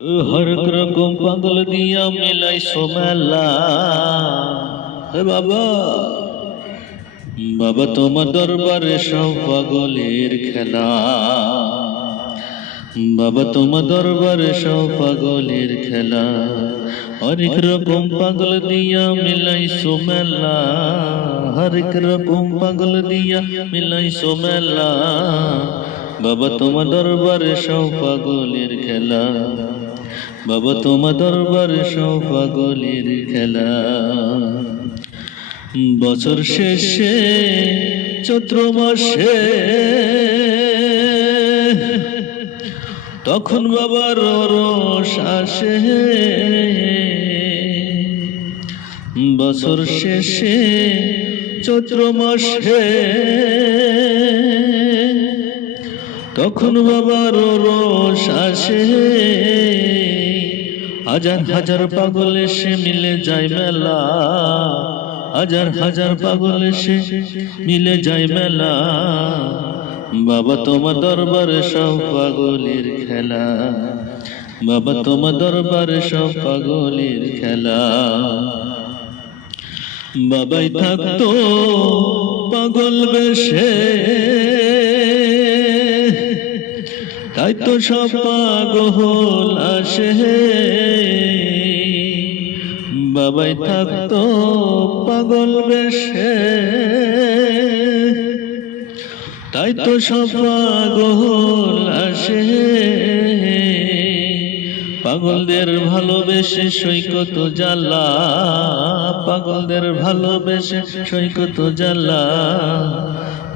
हरेक रकम पागल दिया मिलाई सोमेला हे बाबा बाबा তোমার দরবারে সব পাগলের খেলা বাবা তোমার দরবারে সব পাগলের খেলা হরেক রকম পাগল দিয়া মিলাই সোমেলা হরেক রকম পাগল দিয়া মিলাই সোমেলা বাবা তোমার দরবারে সব পাগলের খেলা বাবা তোমার দরবারে সব পাগলের খেলা বছর শেষে চৈত্র মাসে তখন বাবার রস আসে বছর শেষে চৈত্র মাসে তখন বাবার রস আসে হাজার হাজার পাগল এসে মিলে যায় মেলা হাজার হাজার পাগল এসে মিলে যায় মেলা বাবা তোমার দরবারে সব পাগলের খেলা বাবা তোমার দরবারে সব পাগলের খেলা বাবাই থাকতো পাগল বেশে তাই তো সব পাগল আসে বাবাই থাকতো পাগল বেশে তাই তো সব পাগল আসে পাগলদের ভালোবেসে সৈকত জ্বালা পাগলদের ভালোবেসে সৈকত জ্বালা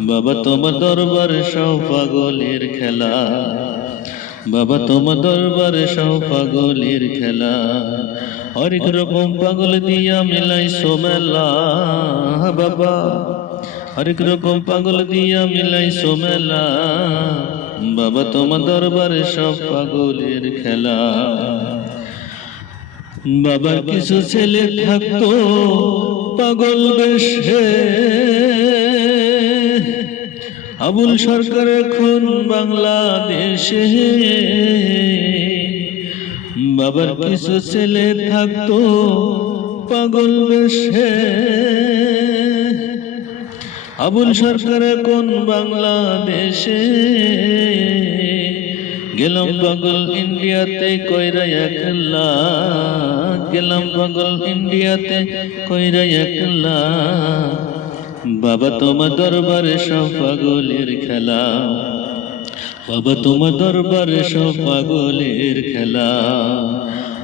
বাবা তোমার দরবারে সব পাগলের খেলা বাবা তোমার দরবারে সব পাগলের খেলা হরেক রকম পাগল দিয়া মিলাই সোমেলা বাবা হরেক রকম পাগল দিয়া মিলাই সোমেলা বাবা তোমার দরবারে সব পাগলের খেলা বাবার কিছু ছেলে থাকতো পাগল বেশে আবুল সরকার এখন বাংলাদেশে বাবার কিছু ছেলে থাকতো পাগল বেশে আবুল সরকার এখন বাংলাদেশে গেলাম পাগল ইন্ডিয়াতে কইরা একলা গেলাম পাগল ইন্ডিয়াতে কইরা একলা বাবা তোমার দরবারে সব পাগলের খেলা বাবা তোমার দরবারে সব পাগলের খেলা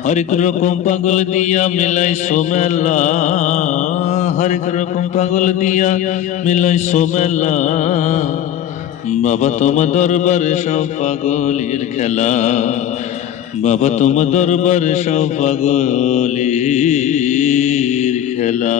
হরেক রকম পাগল দিয়া মিলাই সোমেলা হরেক রকম পাগল দিয়া মিলাই সোমেলা বাবা তোমার দরবারে সব পাগলের খেলা বাবা তোমার দরবারে সব পাগলের খেলা